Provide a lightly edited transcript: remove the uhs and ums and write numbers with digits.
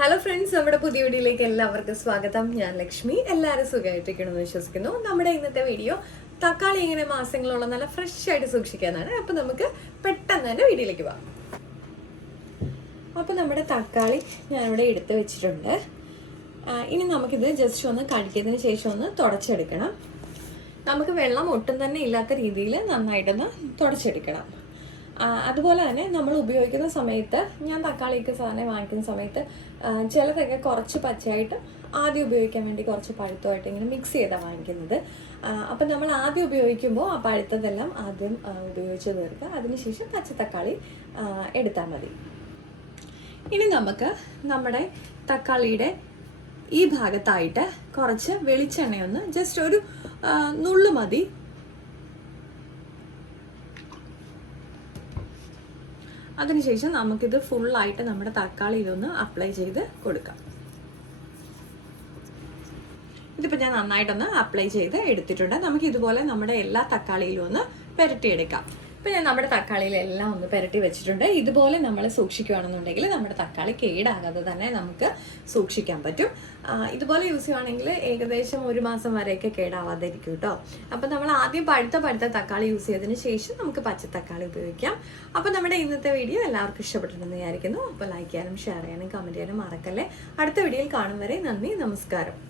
Hello friends, നമ്മുടെ പുതിയ വീഡിയോയിലേക്ക് എല്ലാവർക്കും സ്വാഗതം. ഞാൻ ലക്ഷ്മി. എല്ലാവരും സുഖമായിട്ടിരിക്കണമെന്ന് വിശ്വസിക്കുന്നു. നമ്മുടെ ഇന്നത്തെ വീഡിയോ തക്കാളി ഇങ്ങനെ മാസങ്ങളോളം നല്ല ഫ്രഷ് ആയിട്ട് സൂക്ഷിക്കാനാണ്. അപ്പം നമുക്ക് പെട്ടെന്ന് തന്നെ വീഡിയോയിലേക്ക് പോകാം. അപ്പം നമ്മുടെ തക്കാളി ഞാനിവിടെ എടുത്ത് വെച്ചിട്ടുണ്ട്. ഇനി നമുക്കിത് ജസ്റ്റ് ഒന്ന് കഴുകിയതിന് ശേഷം ഒന്ന് തുടച്ചെടുക്കണം. നമുക്ക് വെള്ളം ഒട്ടും തന്നെ ഇല്ലാത്ത രീതിയിൽ നന്നായിട്ടൊന്ന് തുടച്ചെടുക്കണം. അതുപോലെ തന്നെ നമ്മൾ ഉപയോഗിക്കുന്ന സമയത്ത് ഞാൻ തക്കാളിയൊക്കെ സാധനം വാങ്ങിക്കുന്ന സമയത്ത് ചിലതൊക്കെ കുറച്ച് പച്ചയായിട്ട് ആദ്യം ഉപയോഗിക്കാൻ വേണ്ടി കുറച്ച് പഴുത്തമായിട്ട് ഇങ്ങനെ മിക്സ് ചെയ്താണ് വാങ്ങിക്കുന്നത്. അപ്പം നമ്മൾ ആദ്യം ഉപയോഗിക്കുമ്പോൾ ആ പഴുത്തതെല്ലാം ആദ്യം ഉപയോഗിച്ച് തീർക്കുക. അതിനുശേഷം പച്ചത്തക്കാളി എടുത്താൽ മതി. ഇനി നമുക്ക് നമ്മുടെ തക്കാളിയുടെ ഈ ഭാഗത്തായിട്ട് കുറച്ച് വെളിച്ചെണ്ണയൊന്ന് ജസ്റ്റ് ഒരു നുള്ളു മതി അതിനുശേഷം നമുക്കിത് ഫുള്ളായിട്ട് നമ്മുടെ തക്കാളിയിലൊന്ന് അപ്ലൈ ചെയ്ത് കൊടുക്കാം. ഇതിപ്പോൾ ഞാൻ നന്നായിട്ടൊന്ന് അപ്ലൈ ചെയ്ത് എടുത്തിട്ടുണ്ട്. നമുക്ക് ഇതുപോലെ നമ്മുടെ എല്ലാ തക്കാളിയിലും ഒന്ന് പുരട്ടിയെടുക്കാം. ഇപ്പം ഞാൻ നമ്മുടെ തക്കാളിയിലെല്ലാം ഒന്ന് പുരട്ടി വെച്ചിട്ടുണ്ട്. ഇതുപോലെ നമ്മൾ സൂക്ഷിക്കുകയാണെന്നുണ്ടെങ്കിൽ നമ്മുടെ തക്കാളി കേടാകാതെ തന്നെ നമുക്ക് സൂക്ഷിക്കാൻ പറ്റും. ഇതുപോലെ യൂസ് ചെയ്യുകയാണെങ്കിൽ ഏകദേശം 1 മാസം വരെയൊക്കെ കേടാവാതെ ഇരിക്കും കേട്ടോ. അപ്പം നമ്മൾ ആദ്യം പഴുത്ത തക്കാളി യൂസ് ചെയ്തതിന് ശേഷം നമുക്ക് പച്ചത്തക്കാളി ഉപയോഗിക്കാം. അപ്പം നമ്മുടെ ഇന്നത്തെ വീഡിയോ എല്ലാവർക്കും ഇഷ്ടപ്പെട്ടിട്ടുണ്ടെന്ന് വിചാരിക്കുന്നു. അപ്പോൾ ലൈക്ക് ചെയ്യാനും ഷെയർ ചെയ്യാനും കമൻറ്റ് ചെയ്യാനും മറക്കല്ലേ. അടുത്ത വീഡിയോയിൽ കാണും വരെ നന്ദി, നമസ്കാരം.